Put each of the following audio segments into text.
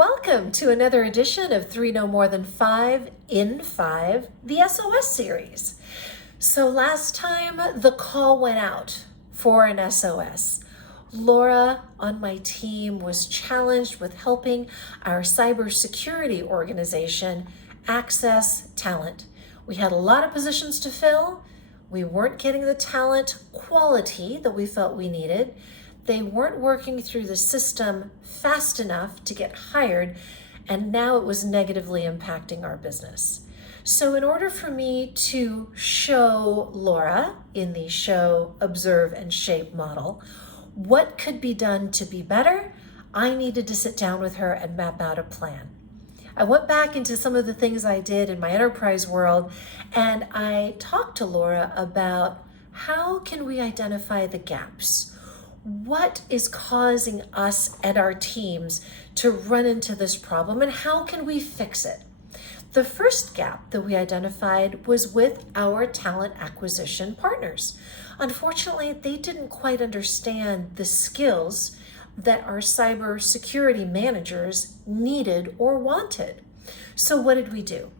Welcome to another edition of 3 No More Than 5 in 5, the SOS series. So last time the call went out for an SOS. Laura on my team was challenged with helping our cybersecurity organization access talent. We had a lot of positions to fill. We weren't getting the talent quality that we felt we needed. They weren't working through the system fast enough to get hired, and now it was negatively impacting our business. So in order for me to show Laura in the Show, Observe, and Shape model what could be done to be better, I needed to sit down with her and map out a plan. I went back into some of the things I did in my enterprise world, and I talked to Laura about how can we identify the gaps. What is causing us and our teams to run into this problem, and how can we fix it? The first gap that we identified was with our talent acquisition partners. Unfortunately, they didn't quite understand the skills that our cybersecurity managers needed or wanted. So what did we do?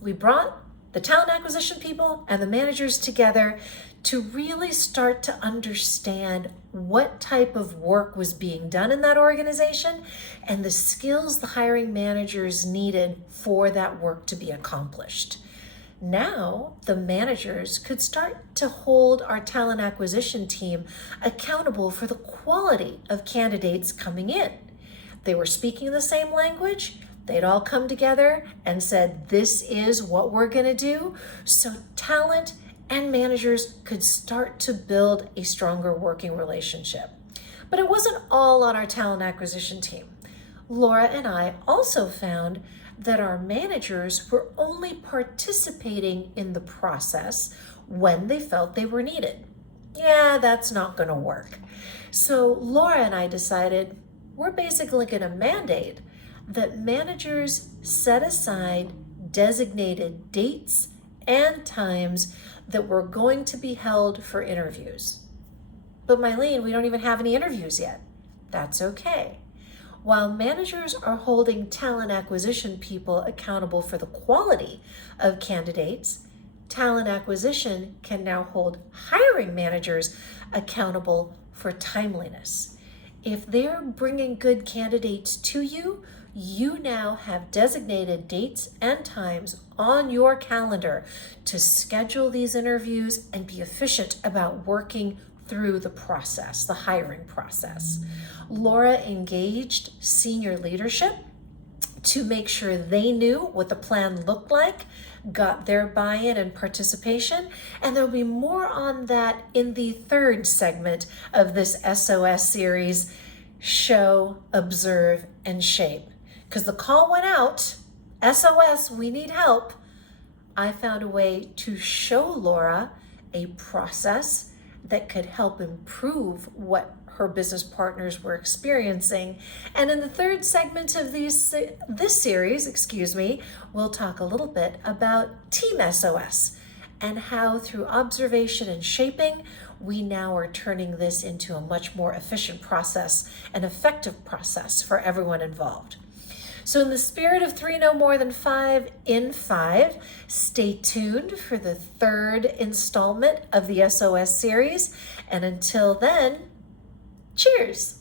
We brought the talent acquisition people and the managers together to really start to understand what type of work was being done in that organization and the skills the hiring managers needed for that work to be accomplished. Now, the managers could start to hold our talent acquisition team accountable for the quality of candidates coming in. They were speaking the same language. They'd all come together and said, this is what we're going to do. So talent and managers could start to build a stronger working relationship. But it wasn't all on our talent acquisition team. Laura and I also found that our managers were only participating in the process when they felt they were needed. Yeah, that's not going to work. So Laura and I decided we're basically going to mandate that managers set aside designated dates and times that were going to be held for interviews. But Mylene, we don't even have any interviews yet. That's okay. While managers are holding talent acquisition people accountable for the quality of candidates, talent acquisition can now hold hiring managers accountable for timeliness. If they're bringing good candidates to you, you now have designated dates and times on your calendar to schedule these interviews and be efficient about working through the process, the hiring process. Laura engaged senior leadership to make sure they knew what the plan looked like, got their buy-in and participation, and there'll be more on that in the third segment of this SOS series, Show, Observe, and Shape. Because the call went out, SOS, we need help. I found a way to show Laura a process that could help improve what her business partners were experiencing. And in the third segment of this series, we'll talk a little bit about Team SOS and how through observation and shaping, we now are turning this into a much more efficient process, an effective process for everyone involved. So in the spirit of 3 No More Than 5 in 5, stay tuned for the third installment of the SOS series. And until then, cheers.